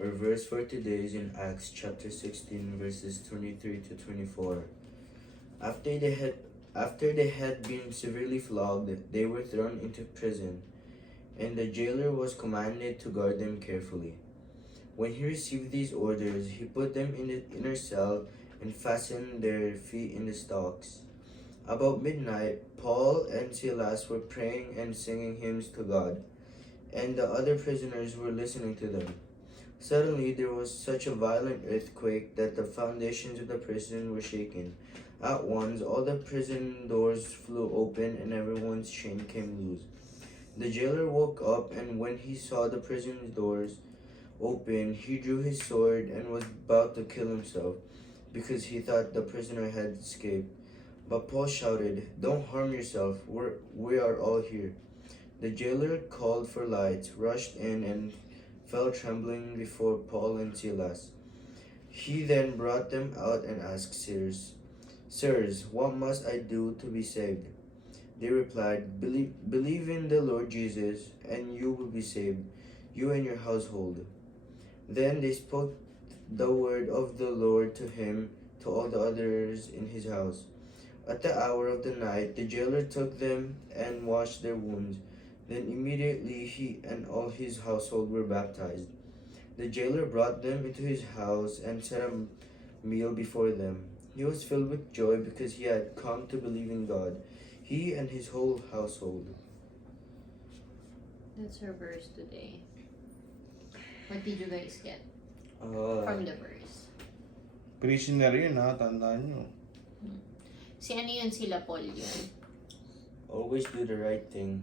Our verse for today is in Acts chapter 16 verses 23 to 24. After they had after they had been severely flogged, they were thrown into prison, and the jailer was commanded to guard them carefully. When he received these orders, he put them in the inner cell and fastened their feet in the stocks. About midnight, Paul and Silas were praying and singing hymns to God, and the other prisoners were listening to them. Suddenly there was such a violent earthquake that the foundations of the prison were shaken. At once all the prison doors flew open and everyone's chain came loose. The jailer woke up, and when he saw the prison doors open, he drew his sword and was about to kill himself because he thought the prisoner had escaped. But Paul shouted, "Don't harm yourself, we are all here." The jailer called for lights, rushed in, and fell trembling before Paul and Silas. He then brought them out and asked, Sirs, what must I do to be saved?" They replied, Believe in the Lord Jesus, and you will be saved, you and your household." Then they spoke the word of the Lord to him, to all the others in his house. At the hour of the night, the jailer took them and washed their wounds. Then immediately he and all his household were baptized. The jailer brought them into his house and set a meal before them. He was filled with joy because he had come to believe in God, he and his whole household. That's our verse today. What did you guys get Uh, from the verse? Prisoner yun ha, tandaan nyo. Si ano yun, sila Paul yun? always do the right thing.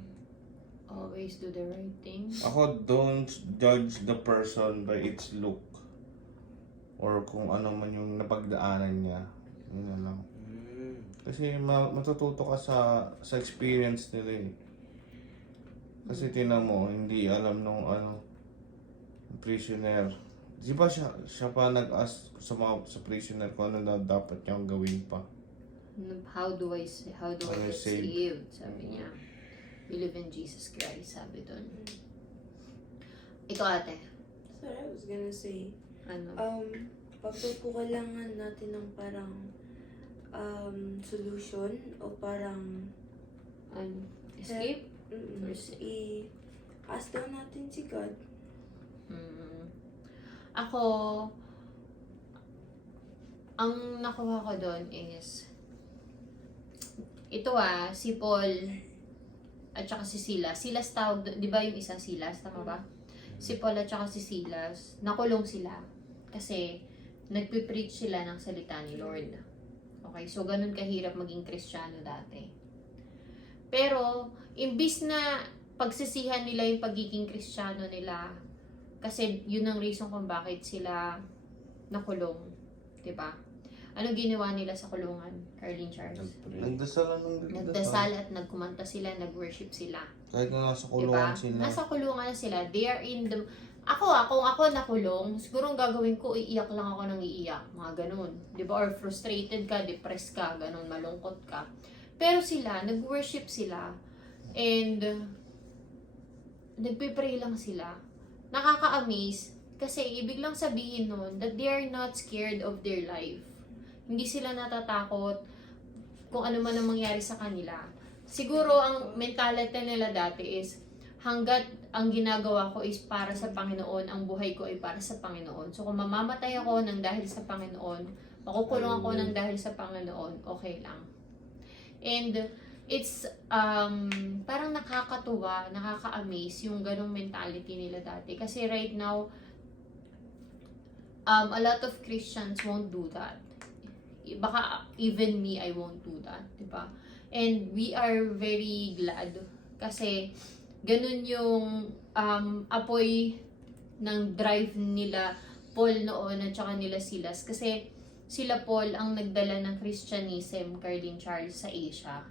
Always do the right thing. Ako, don't judge the person by its look. Or kung ano man yung napagdaanan niya. Yun na lang. Kasi matututo ka sa experience nila eh. Kasi tinan mo, hindi alam nung prisoner. Di ba siya pa nag-ask sa prisoner kung ano na dapat niyang gawin pa? How do I get saved? saved? Sabi niya. Believe in Jesus Christ, sabi doon. Ito ate. Sorry, I was gonna say, Ano? pagpupukailangan natin ng parang solution o parang Ano? Escape? Or i-ask daw natin si God. Ako, ang nakuha ko doon is, ito si Paul at saka si Silas. Silas tawag doon, di ba yung isa Silas, tama ba? Si Paul at saka si Silas, nakulong sila. Kasi, nagpipreach sila ng salita ni Lord. Okay, so ganun kahirap maging Kristiyano dati. Pero, imbis na pagsisihan nila yung pagiging Kristiyano nila, kasi yun ang reason kung bakit sila nakulong. Diba? Anong ginawa nila sa kulungan, Carlene Charles? Nagdasal ng Nagdasal at nagkumanta sila, nag-worship sila. Kahit na nasa Diba? kulungan sila. Nasa kulungan sila. They are in the... kung ako nakulong, siguro ang gagawin ko, iiyak lang ako ng iiyak. Mga ganun. Diba? Or frustrated ka, depressed ka, ganun, malungkot ka. Pero sila, nag-worship sila. And, nagpipray lang sila. Nakaka-amaze. Kasi, ibig lang sabihin nun, that they are not scared of their life. Hindi sila natatakot kung ano man ang mangyari sa kanila. Siguro, ang mentality nila dati is, hanggat ang ginagawa ko is para sa Panginoon, ang buhay ko ay para sa Panginoon. So, kung mamamatay ako ng dahil sa Panginoon, makukulong ako ng dahil sa Panginoon, okay lang. And, it's, parang nakakatuwa, nakaka-amaze yung ganong mentality nila dati. Kasi right now, a lot of Christians won't do that. Baka even me, I won't do that, diba? And we are very glad kasi ganun yung apoy ng drive nila Paul noon at saka nila Silas. Kasi sila Paul ang nagdala ng Christianism, Carlene Charles, sa Asia.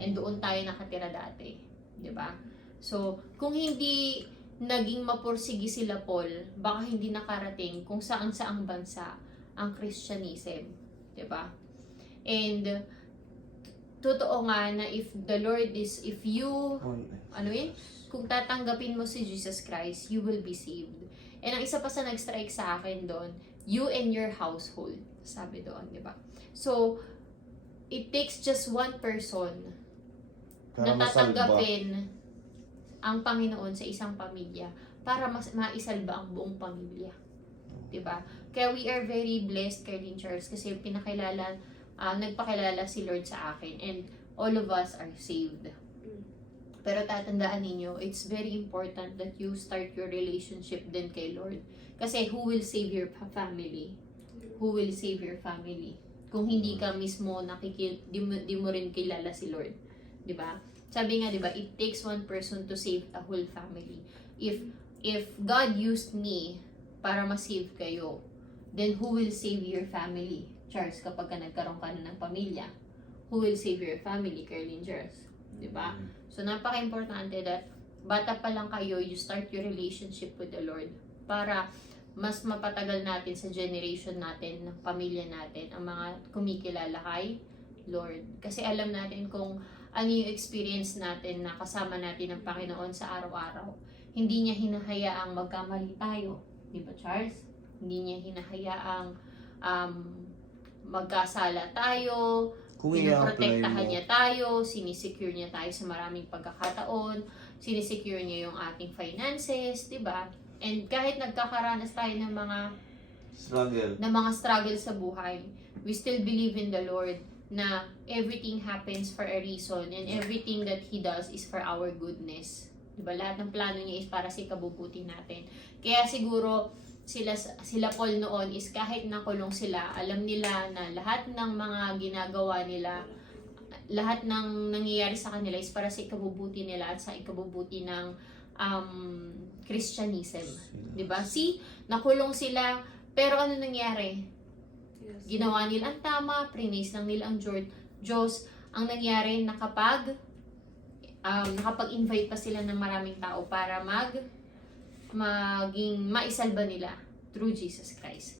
And doon tayo nakatira dati, diba? So, kung hindi naging mapursigi sila Paul, baka hindi nakarating kung saan-saang bansa ang Christianism, 'di ba? And totoo nga na if the Lord is, kung tatanggapin mo si Jesus Christ, you will be saved. And ang isa pa sa nag-strike sa akin doon, you and your household. Sabi doon, di ba? So, it takes just one person Para na masalba. tatanggapin ang Panginoon sa isang pamilya para maisalba ang buong pamilya. Diba? Kaya we are very blessed, Carlene Charles, kasi nagpakilala si Lord sa akin and all of us are saved. Pero tatandaan ninyo, it's very important that you start your relationship din kay Lord. Kasi who will save your family? Who will save your family? Kung hindi ka mismo di mo rin kilala si Lord. 'Di ba? Sabi nga 'di ba, it takes one person to save a whole family. If God used me para ma-save kayo, then who will save your family? Charles, kapag ka nagkaroon ka na ng pamilya, who will save your family? Carlene Charles. 'Di ba? So napaka-importante that bata pa lang kayo, you start your relationship with the Lord para mas mapatagal natin sa generation natin, ng pamilya natin, ang mga kumikilala kay Lord. Kasi alam natin kung ano yung experience natin na kasama natin ng Panginoon sa araw-araw. Hindi niya hinahayaang magkamali tayo. Di ba, Charles? Hindi niya hinahayaang magkasala tayo, pinoprotektahan niya tayo, sinisecure niya tayo sa maraming pagkakataon, sinisecure niya yung ating finances, di ba? And kahit nagkakaranas tayo ng mga struggle sa buhay, we still believe in the Lord na everything happens for a reason and everything that He does is for our goodness. Diba? Lahat ng plano niya is para sa ikabubuti natin. Kaya siguro sila Paul noon is kahit nakulong sila, alam nila na lahat ng mga ginagawa nila, lahat ng nangyayari sa kanila is para sa ikabubuti nila at sa ikabubuti ng Christianism. Diba? Nakulong sila, pero ano nangyari? Ginawa nila ang tama, praise lang nila ang Diyos. Ang nangyari, nakapag-invite pa sila ng maraming tao para maging maisalba nila through Jesus Christ.